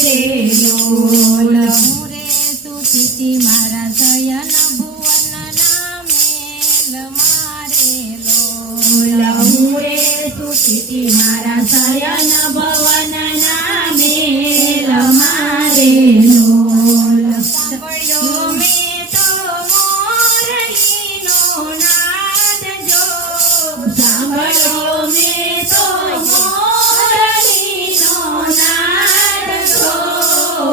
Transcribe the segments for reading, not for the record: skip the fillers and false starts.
રે લોલ હું રે સુતી મારા શયન ભુવન ના મેલ મારે લોલ હું રે સુતી મારા શયન ભવન ના મેલ મારે લોલ સાંભળ્યો મેં તો મોરલીનો નાદ જો સાંભળ્યો મેં તો મોરલીનો નાદ જો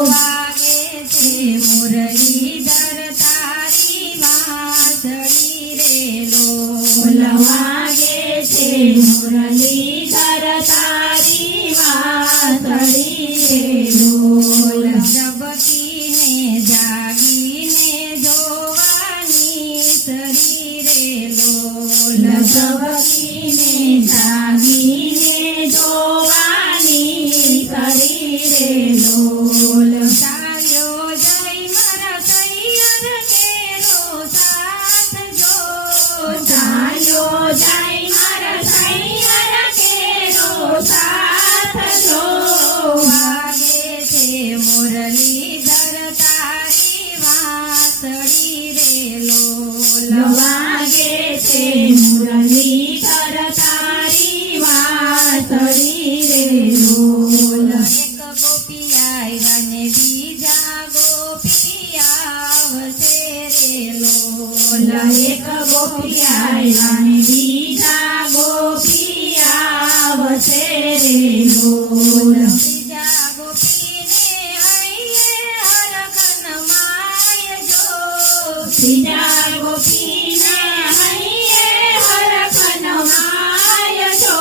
વાગે છે મુરલીધર તારી વાંસળી રે લોલ વાગે છે મુરલીધર તારી વાંસળી રે લોલ જબકીને જાગીને જોવાની શરીરે લોલ જબકીને જાગીને જોવાની શરીરે લોલ ચાલ્યો જય મારા સૈયર કેરો સાથ જો ચાલ્યો જાય મારા સૈયર કેરો સાથ જો વાગે છે મુરલીધર તારી વાંસળી રે લોલ વાગે છે મુરલીધર તારી વાંસળી રે લોલ એક ગોપી આવ્યા ને બીજા ગોપી આવશે રે લોલ એક ગોપી આવ્યા ને બીજા ગોપી આવશે રે લોલ બીજા ગોપીને હૈયે હરખન માય જો બીજા ગોપીને હૈયે હરખન માય જો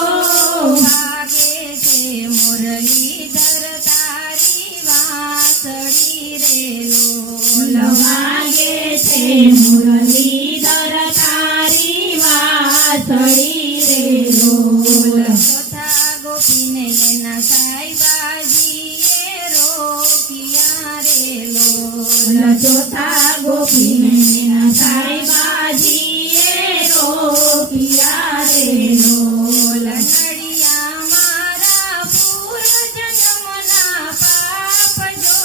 વાગે છે મુરલીધર તારી વાંસળી રે લોલ વાગે છે મુરલીધર તારી વાંસળી રે લોલ ચોથા ગોપીને એના સાઈબાજીએ રોક્યા રે લોલ ચોથા ગોપીને એના સાઈબાજીએ રોક્યા રે લોલ નડિયા મારા પૂર્વજન્મના પાપ જો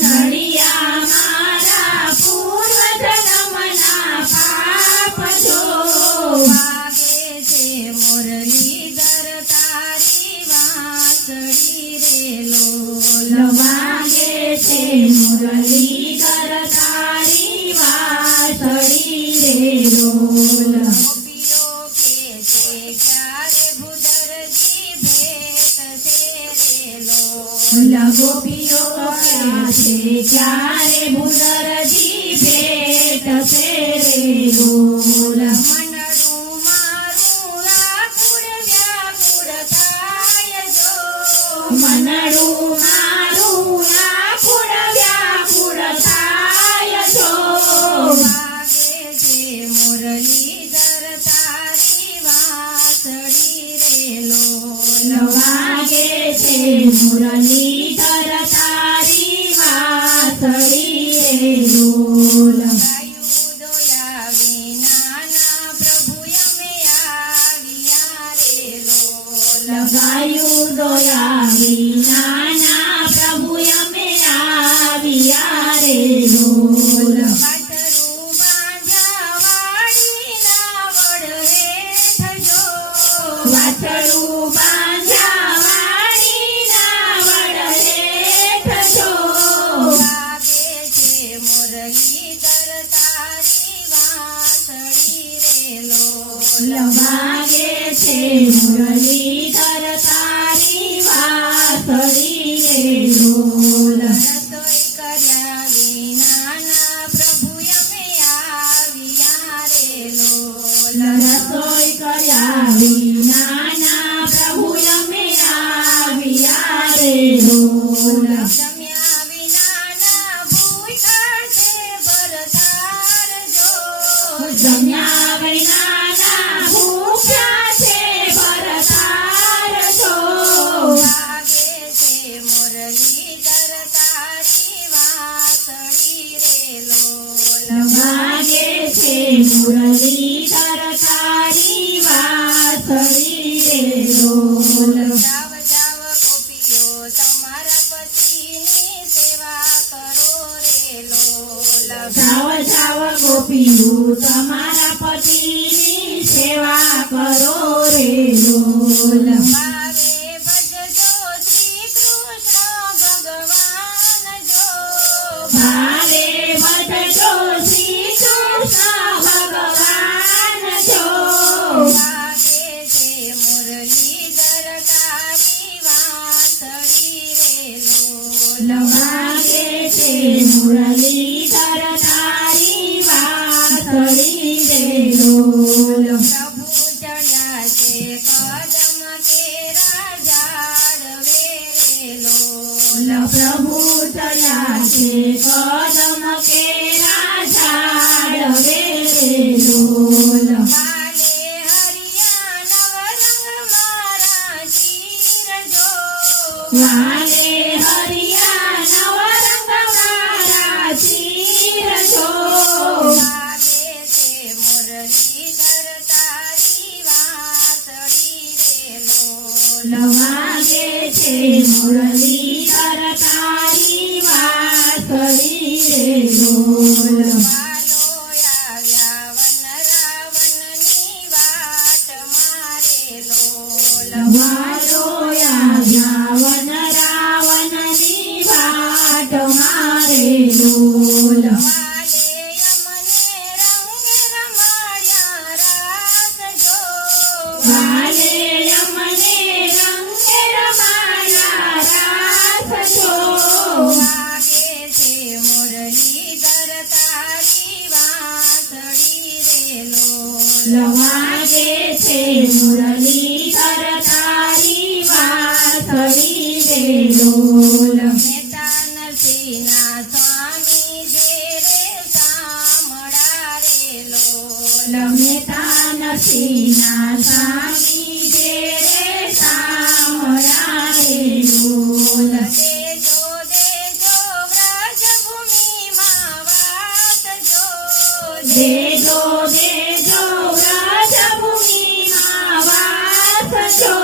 નડિયા મારા પૂર્વજન્મના પાપ જો વાગે છે મુરલીધર તારી વાંસળી રે લોલ વાગે છે મુરલીધર તારી વાંસળી રે લોલ ગોપીઓ કે છે ક્યારે ભૂદરજી ભેટશે રે લોલ ગોપીઓ ક્યાં છે ક્યારે ભૂદરજી ભેટશે રે લોલ મંડળું મારું આકુળ વ્યાકુળ થાય જો મનડું મારું આકુળ વ્યાકુળ થાય જો વાગે છે મુરલીધર તારી વાંસળી રે લોલ વાગે છે મુરલીધર તારી વાંસળી રે લોલ ગાયું દોયા વિનાના પ્રભુ અમે આવ્યા રે લોલ ગાયું દોયા વિનાના પ્રભુ અમે આવ્યા રે લોલ પાટરું બાંધ્યા વાડીના વડ હેઠ જો વાછડું બાંધ્યા વાડીના વડ હેઠ જો વાગે છે મુરલીધર તારી વાંસળી રે લોલ વાગે છે મુરલીધર તારી વાંસળી રે લોલ રસોઈ કર્યા વિનાના પ્રભુ અમે આવ્યા રે લોલ રસોઈ કર્યા વિનાના પ્રભુ અમે આવ્યા રે લોલ જમ્યા વિનાના ભૂખ્યા છે ભરતાર જો જમ્યા વિનાના ભૂખ્યા છે ભરતાર જો વાગે છે મુરલીધર તારી વાંસળી રે લોલ વાગે છે મુરલીધર તારી વાંસળી રે લોલ જાવ જાવ ગોપીઓ તમારા પતિ કહ્યું તમારા પતિની સેવા કરો રે લોલ ભાવે ભજજો શ્રી કૃષ્ણ ભગવાન જો ભાવે ભજજો શ્રી કૃષ્ણ ભગવાન જો વાગે છે મુરલીધર તારી વાંસળી રે લોલ વાગે છે મુરલીધર તારી વાંસળી રે લોલ પ્રભુ ચડ્યા છે કદમ કેરા ઝાડવે રે લોલ પ્રભુ ચડ્યા છે કદમ કેરા ઝાડવે રે લોલ વાલે હરિયા નવરંગ મારા ચીર જો વાલે હરિયા નવરંગ મારા ચીર છો વાગે છે મુરલીધર તારી વાંસળી રે લોલ વાગે છે મુરલીધર તારી વાંસળી રે લોલ વાલો આવ્યા વન રાવણની વાટ મારે લોલ વાલો આવ્યા વન રાવણની વાટ મારે લોલ વાલે યમને રંગે રમાડ્યા રાસ જો વાલે અમને રંગે રમાયા રાસ છો વાગે છે મુરલીધર તારી વાંસળી રે લોલ વાગે છે મુરલીધર તારી વાંસળી રે લોલ મહેતા નરસિંહના સ્વામી જે રે સામળા રે લોલ મહેતા નરસિંહના સ્વામી જે રે સામળા રે લોલ દેજો દેજો વ્રજભૂમિમાં વાસ જો દેજો દેજો રાજભૂમિમાં વાસ છો